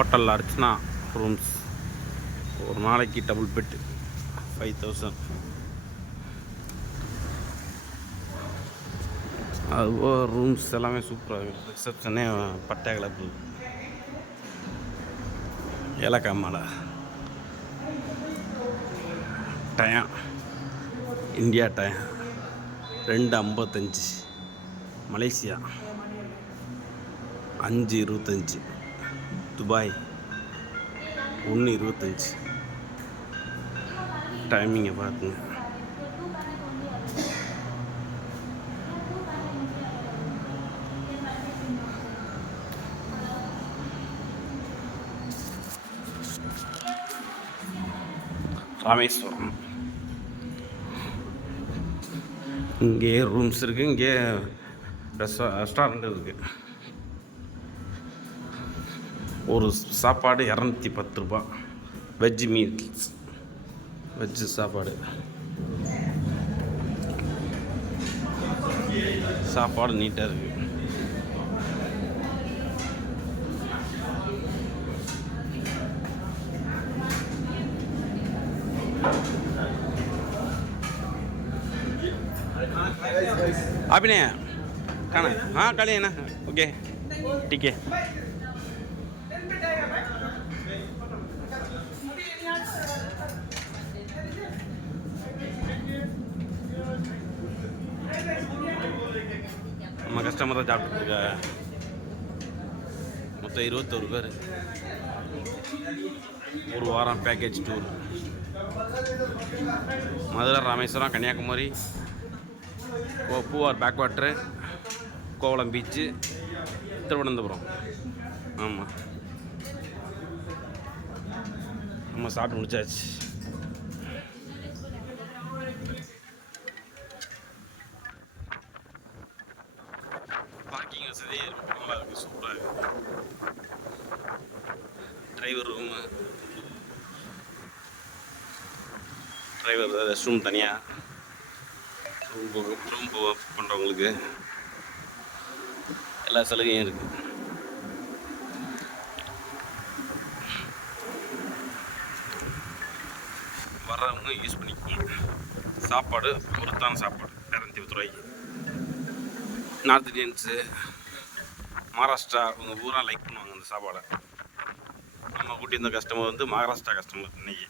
ஹோட்டலில் அர்ச்சனா ரூம்ஸ். ஒரு நாளைக்கு டபுள் பெட் 5000. அதுபோக ரூம்ஸ் எல்லாமே சூப்பராக இருக்குது. ரிசப்ஷனே பட்டை கிளப்பு, ஏலக்காய் மாலை. Time India time 2:55. Malaysia 5:25. Dubai 1:25. டைமிங்கை பார்த்துங்க. ராமேஸ்வரம் இங்கே ரூம்ஸ் இருக்குது. இங்கே ரெஸ்டாரண்ட் இருக்குது. ஒரு சாப்பாடு 210 ரூபா. வெஜ் மீல்ஸ், வெஜ்ஜு சாப்பாடு. சாப்பாடு நீட்டாக இருக்குது. आपने खाना? हाँ खाली है ना. ओके ठीक है. நம்ம கஸ்டமர் தான் சாப்பிட்டுருக்க. மொத்தம் 21 பேர். ஒரு வாரம் package tour. Madurai, Rameswaram, Kanyakumari, Poovar backwater, Kovalam beach, Thiruvananthapuram. ஆமாம், நம்ம சாப்பிட்டு முடிச்சாச்சு. பார்க்கிங் வசதி நல்லா இருக்குது, சூப்பராக இருக்குது. Driver room, driver rest room தனியாக, ரூம் பண்ணுறவங்களுக்கு எல்லா சலுகையும் இருக்குது. வர்றவங்க யூஸ் பண்ணிக்கோங்க. சாப்பாடு பொறுத்தான சாப்பாடு 210 ரூபாய்க்கு. நார்த் இந்தியன்ஸு, மகாராஷ்டிரா அவங்க பூரா லைக் பண்ணுவாங்க அந்த சாப்பாடை. நம்ம கூட்டி இருந்த கஸ்டமர் வந்து மகாராஷ்டிரா கஸ்டமர். இன்றைக்கி